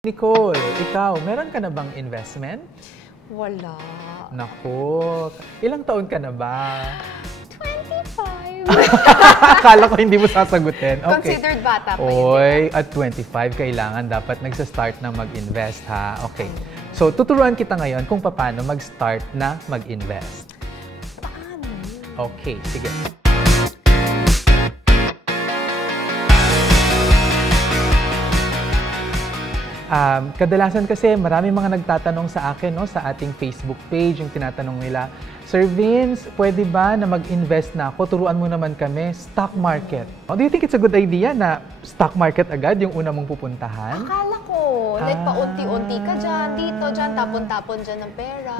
Nicole, ikaw, meron ka na bang investment? Wala. Naku, ilang taon ka na ba? 25. Akala ko hindi mo sasagutin. Okay. Considered bata pa yun. Oy, at 25, kailangan dapat nagsa-start na mag-invest ha. Okay. So, tuturuan kita ngayon kung paano mag-start na mag-invest. Paano? Okay, sige. Kadalasan kasi marami mga nagtatanong sa akin sa ating Facebook page, yung tinatanong nila, Sir Vince, pwede ba na mag-invest na ako? Turuan mo naman kami, stock market. Do you think it's a good idea na stock market agad yung una mong pupuntahan? Akala ko, like paunti-unti ka dyan, dito, dyan, tapon-tapon dyan ng pera.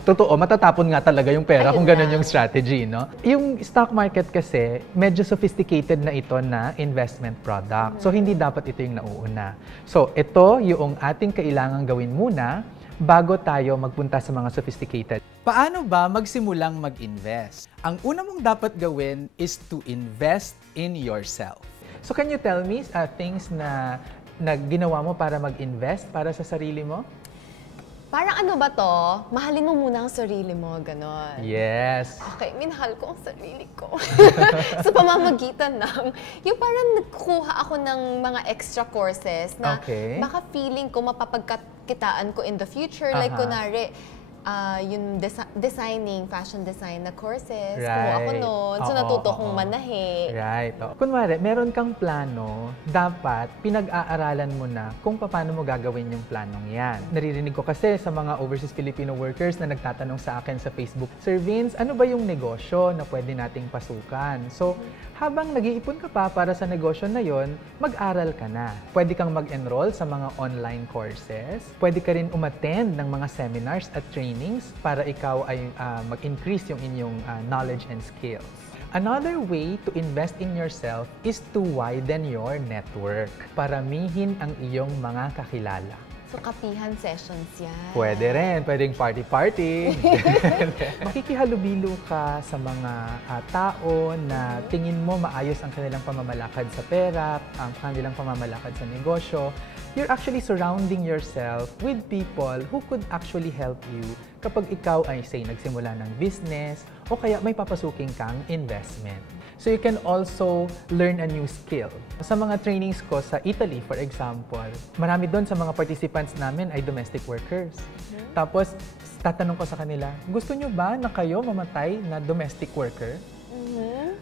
Totoo, matatapon nga talaga yung pera kung ganun Ayun yung strategy, no? Yung stock market kasi, medyo sophisticated na ito na investment product. So, hindi dapat ito yung nauuna. So, ito yung ating kailangan gawin muna bago tayo magpunta sa mga sophisticated. Paano ba magsimulang mag-invest? Ang una mong dapat gawin is to invest in yourself. So, can you tell me things na ginawa mo para mag-invest para sa sarili mo? Parang ano ba to? Mahalin mo muna ang sarili mo, ganon. Yes. Okay, minahal ko ang sarili ko. Sa pamamagitan ng, yung parang nagkuha ako ng mga extra courses na baka feeling ko mapapagkitaan ko in the future. Like, kunwari, yung designing, fashion design na courses. Kumuha ako noon. So, natuto kong manahe. Right. Kunwari, meron kang plano, dapat pinag-aaralan mo na kung paano mo gagawin yung planong yan. Naririnig ko kasi sa mga overseas Filipino workers na nagtatanong sa akin sa Facebook, Sir Vince, ano ba yung negosyo na pwede nating pasukan? So, habang nag-iipon ka pa para sa negosyo na yon, mag-aral ka na. Pwede kang mag-enroll sa mga online courses. Pwede ka rin umattend ng mga seminars at trainings para ikaw ay mag-increase yung inyong knowledge and skills. Another way to invest in yourself is to widen your network. Paramihin ang iyong mga kakilala. So, kapihan sessions yan. Pwede rin. Pwedeng party-party. Makikihalubilo ka sa mga tao na tingin mo maayos ang kanilang pamamalakad sa pera, ang kanilang pamamalakad sa negosyo. You're actually surrounding yourself with people who could actually help you kapag ikaw ay, say, nagsimula ng business o kaya may papasuking kang investment. So you can also learn a new skill. Sa mga trainings ko sa Italy, for example, marami doon sa mga participants namin ay domestic workers. Tapos, tatanong ko sa kanila, gusto nyo ba na kayo mamatay na domestic worker?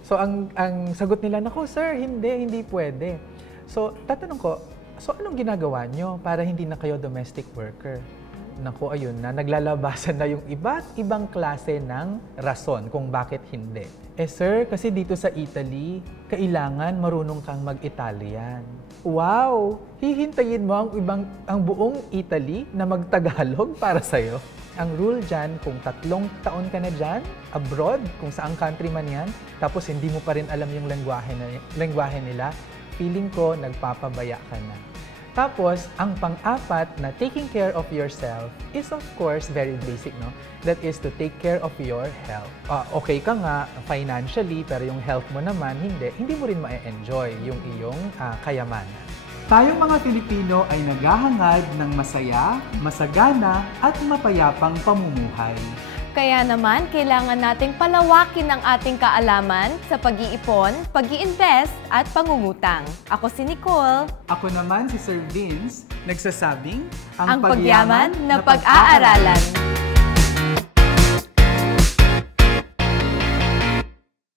So, ang sagot nila, naku, sir, hindi pwede. So, tatanong ko, so anong ginagawa nyo para hindi na kayo domestic worker? Naku, ayun na, naglalabasan na yung iba't ibang klase ng rason kung bakit hindi. Sir, kasi dito sa Italy, kailangan marunong kang mag-Italian. Wow! Hihintayin mo ang buong Italy na mag-Tagalog para sa'yo. Ang rule dyan, kung 3 taon ka na dyan, abroad, kung saang country man yan, tapos hindi mo pa rin alam yung lengguwahe nila, feeling ko nagpapabaya ka na. Tapos, ang pang-apat na taking care of yourself is of course very basic, no? That is to take care of your health. Okay ka nga financially, pero yung health mo naman, hindi mo rin ma-enjoy yung iyong kayamanan. Tayong mga Pilipino ay naghahangad ng masaya, masagana at mapayapang pamumuhay. Kaya naman, kailangan nating palawakin ang ating kaalaman sa pag-iipon, pag-i-invest at pangungutang. Ako si Nicole. Ako naman si Sir Vince, nagsasabing, ang pagyaman na pag-aaralan.